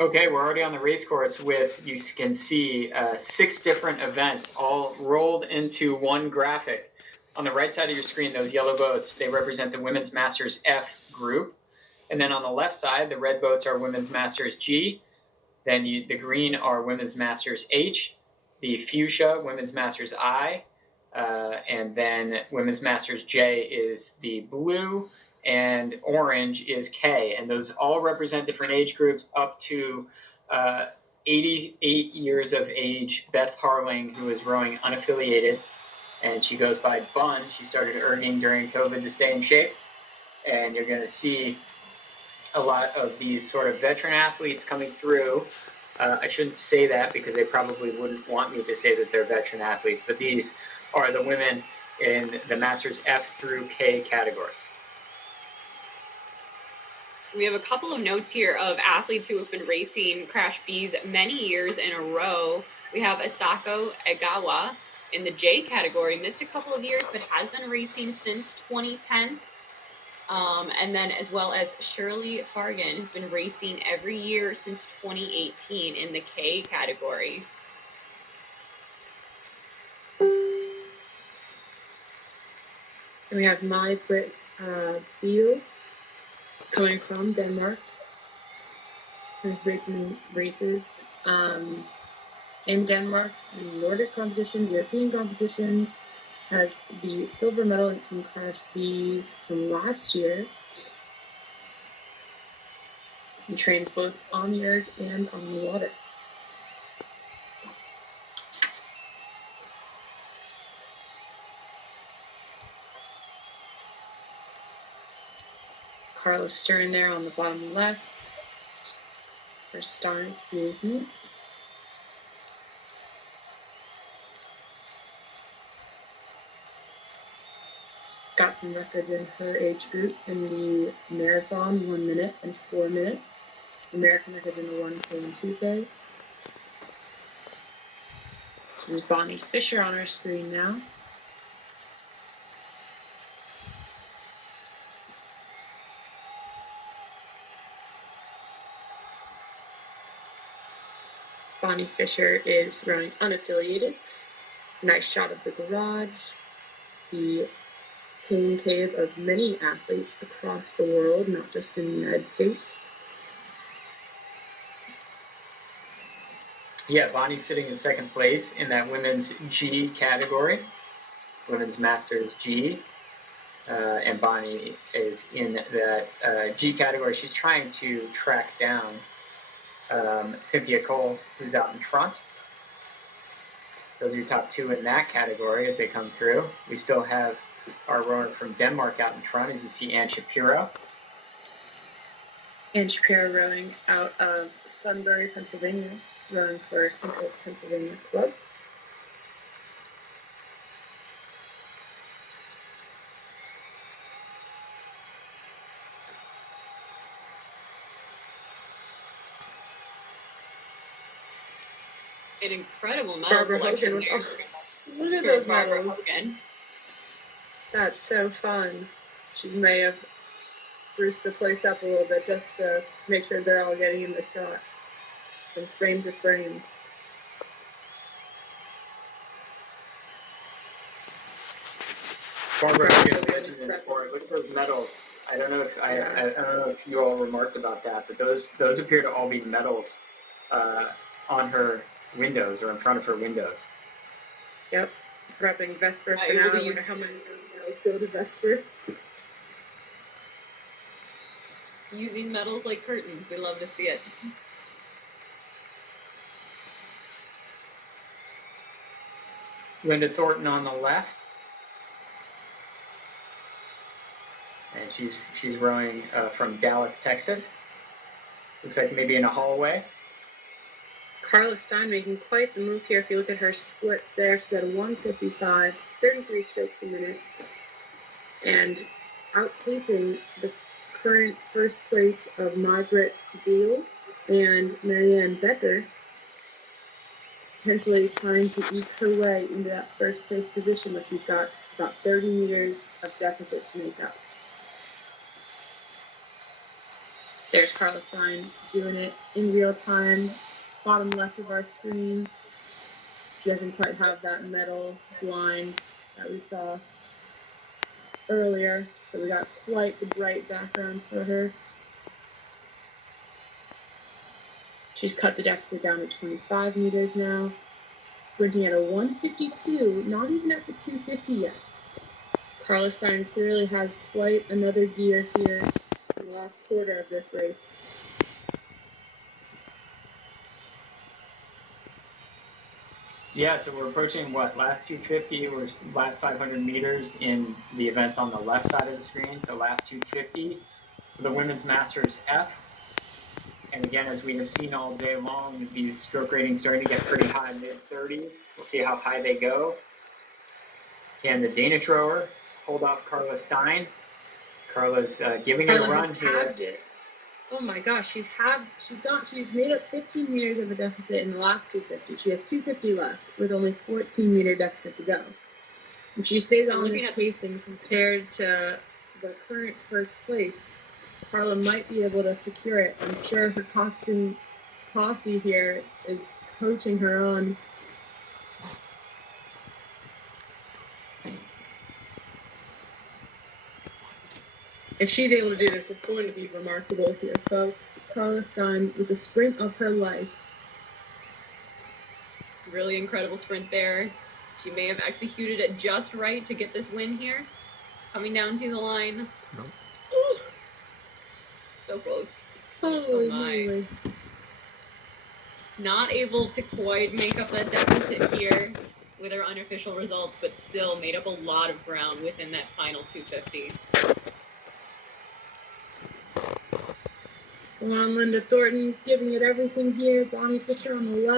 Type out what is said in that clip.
Okay, we're already on the race course with, you can see 6 different events all rolled into one graphic. On the right side of your screen, those yellow boats, they represent the Women's Masters F group. And then on the left side, the red boats are Women's Masters G. Then the green are Women's Masters H. The fuchsia, Women's Masters I. And then Women's Masters J is the blue, and orange is K. And those all represent different age groups up to 88 years of age. Beth Harling, who is rowing unaffiliated, and she goes by Bun. She started erging during COVID to stay in shape. And you're going to see a lot of these sort of veteran athletes coming through. I shouldn't say that because they probably wouldn't want me to say that they're veteran athletes, but these are the women in the Masters F through K categories. We have a couple of notes here of athletes who have been racing Crash Bs many years in a row. We have Asako Egawa in the J category, missed a couple of years, but has been racing since 2010. And then as well as Shirley Fargan has been racing every year since 2018 in the K category. And we have Maj-Britt Biel coming from Denmark. Who's racing races in Denmark, in Nordic competitions, European competitions, has the silver medal in Crash Bs from last year. He trains both on the erg and on the water. Carla Stein there on the bottom left. Or Stein, excuse me. Got some records in her age group in the marathon, 1 minute and 4 minute. American records in the 1K and 2K. This is Bonnie Fisher on our screen now. Bonnie Fisher is running unaffiliated. Nice shot of the garage, the pain cave of many athletes across the world, not just in the United States. Yeah, Bonnie's sitting in second place in that women's G category, Women's Masters G. And Bonnie is in that G category. She's trying to track down Cynthia Cole, who's out in front. Those are your top 2 in that category as they come through. We still have our rower from Denmark out in front, as you see Ann Shapiro. Ann Shapiro rowing out of Sunbury, Pennsylvania, rowing for Central Pennsylvania Club. An incredible medal collection there. Look at those medals. That's so fun. She may have spruced the place up a little bit just to make sure they're all getting in the shot from frame to frame. Barbara Hogan, legend in sport. Look at those medals. I don't know if I don't know if you all remarked about that, but those appear to all be medals on her windows or in front of her windows. Yep. Prepping Vesper for now. I wonder how many of those medals go to Vesper. Using medals like curtains. We love to see it. Linda Thornton on the left. And she's rowing from Dallas, Texas. Looks like maybe in a hallway. Carla Stein making quite the move here. If you look at her splits there, she's at a 1:55, 33 strokes a minute, and outpacing the current first place of Maj-Britt Biel and Marianne Becker, potentially trying to eke her way into that first place position, but she's got about 30 meters of deficit to make up. There's Carla Stein doing it in real time. Bottom left of our screen. She doesn't quite have that metal blinds that we saw earlier, so we got quite the bright background for her. She's cut the deficit down to 25 meters now. Sprinting at a 152, not even at the 250 yet. Carla Stein clearly has quite another gear here in the last quarter of this race. Yeah, so we're approaching last 250 or last 500 meters in the event on the left side of the screen. So last 250 for the women's masters F. And again, as we have seen all day long, these stroke ratings starting to get pretty high, mid-30s. We'll see how high they go. Can the Danish rower hold off Carla Stein? Carla's giving it a run here. Halved it. Oh my gosh, she's made up 15 meters of a deficit in the last 250. She has 250 left with only 14-meter deficit to go. If she stays on this pacing compared to the current first place, Carla might be able to secure it. I'm sure her coxswain posse here is coaching her on. If she's able to do this, it's going to be remarkable here, folks. Carla Stein with the sprint of her life. Really incredible sprint there. She may have executed it just right to get this win here. Coming down to the line. Nope. So close. Holy my. moly. Not able to quite make up that deficit here with her unofficial results, but still made up a lot of ground within that final 250. Come on, Linda Thornton, giving it everything here. Bonnie Fisher on the left.